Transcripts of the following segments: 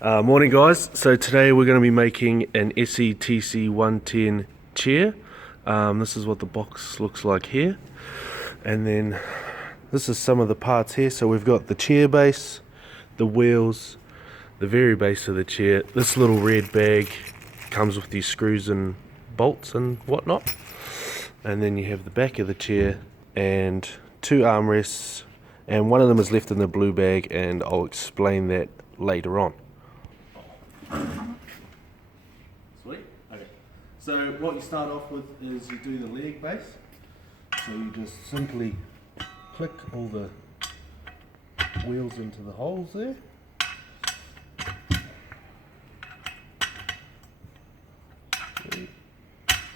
Morning guys, so today we're going to be making an SETC 110 chair. This is what the box looks like here, and then this is some of the parts here. So we've got the chair base, the wheels, the very base of the chair. This little red bag comes with these screws and bolts and whatnot, and then you have the back of the chair and two armrests, and one of them is left in the blue bag, and I'll explain that later on. Sweet. Okay. So what you start off with is you do the leg base. So you just simply click all the wheels into the holes there. And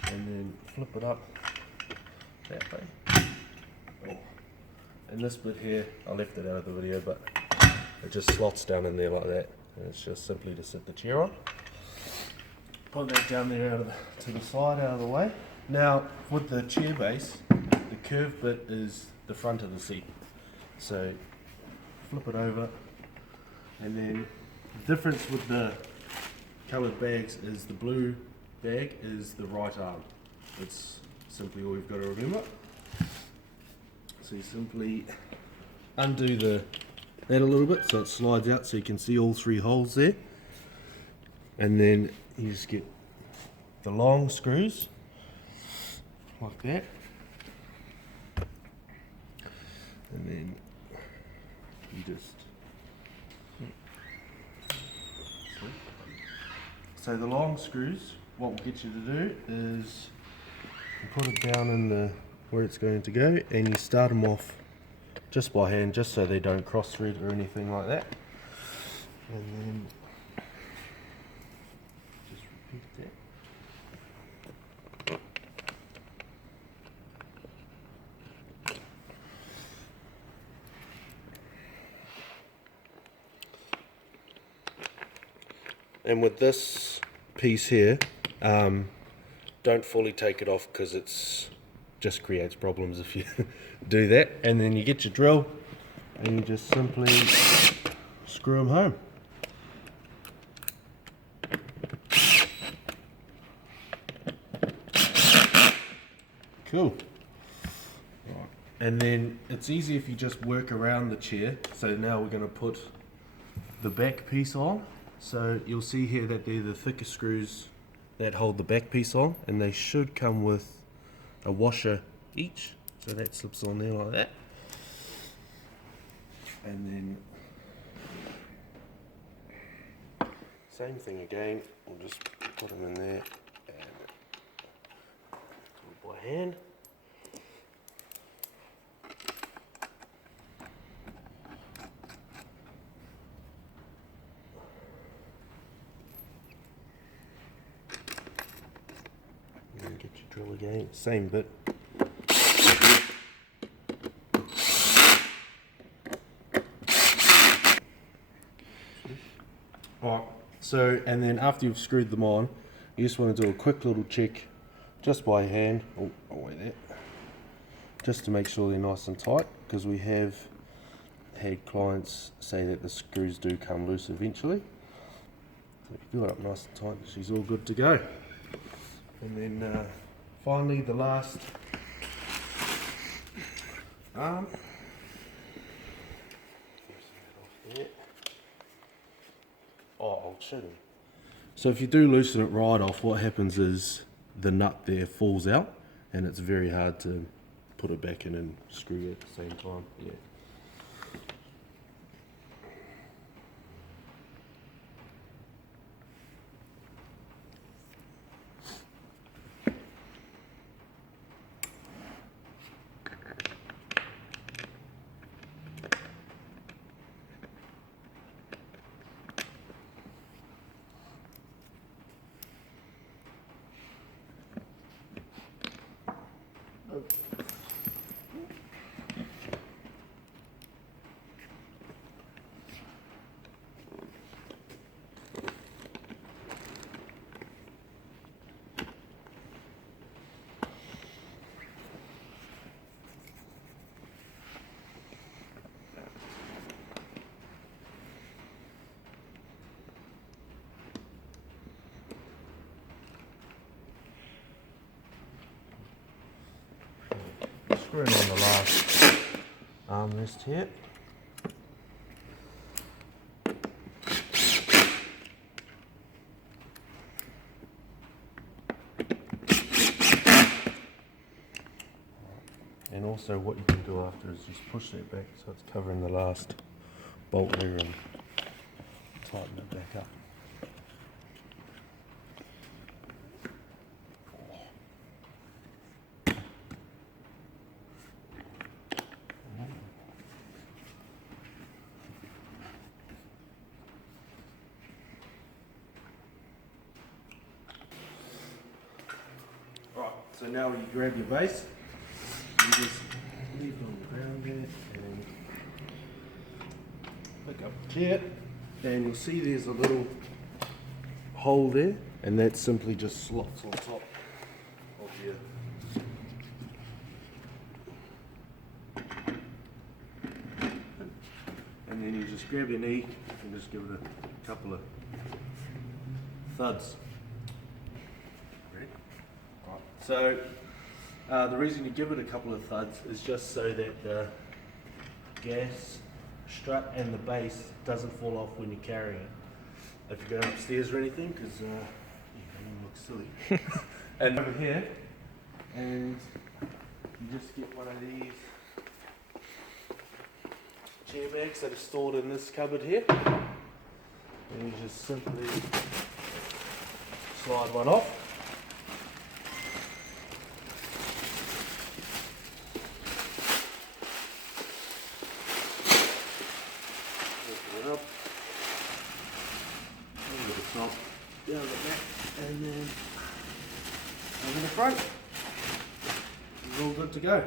then flip it up that way. Oh. And this bit here, I left it out of the video, but it just slots down in there like that. And it's just simply to sit the chair on. Put that down there to the side, out of the way. Now, with the chair base, the curved bit is the front of the seat. So, flip it over, and then the difference with the coloured bags is the blue bag is the right arm. That's simply all you've got to remember. So you simply undo that a little bit so it slides out so you can see all three holes there, and then you just get the long screws like that, and then you just so the long screws, what will get you to do is you put it down in where it's going to go, and you start them off just by hand, just so they don't cross thread or anything like that. And then just repeat that. And with this piece here, don't fully take it off because it's just creates problems if you do that. And then you get your drill and you just simply screw them home. Cool. Right. And then it's easy if you just work around the chair. So now we're going to put the back piece on. So you'll see here that they're the thicker screws that hold the back piece on, and they should come with a washer each, so that slips on there like that. And then same thing again, we'll just put them in there and do it by hand. And then get your drill again, same bit. Alright, so and then after you've screwed them on, you just want to do a quick little check just by hand. Oh, wait there. Just to make sure they're nice and tight, because we have had clients say that the screws do come loose eventually. So if you do it up nice and tight, she's all good to go. And then finally the last arm. Oh, I'll show them. So if you do loosen it right off, what happens is the nut there falls out, and it's very hard to put it back in and screw it at the same time. Yeah. screwing on the last armrest here. And also what you can do after is just push that back so it's covering the last bolt there and tighten it back up. Right, so now when you grab your base, you just leave it on the ground there and pick up the chair, and you'll see there's a little hole there, and that simply just slots on top of your and then you just grab your knee and just give it a couple of thuds. Ready? Right. So the reason you give it a couple of thuds is just so that the gas strut and the base doesn't fall off when you're carrying it. If you're going upstairs or anything, because you look silly. And over here, and you just get one of these chair bags that are stored in this cupboard here, and you just simply slide one off. Open it up, a little bit of salt down the back, and then over the front. It's all good to go.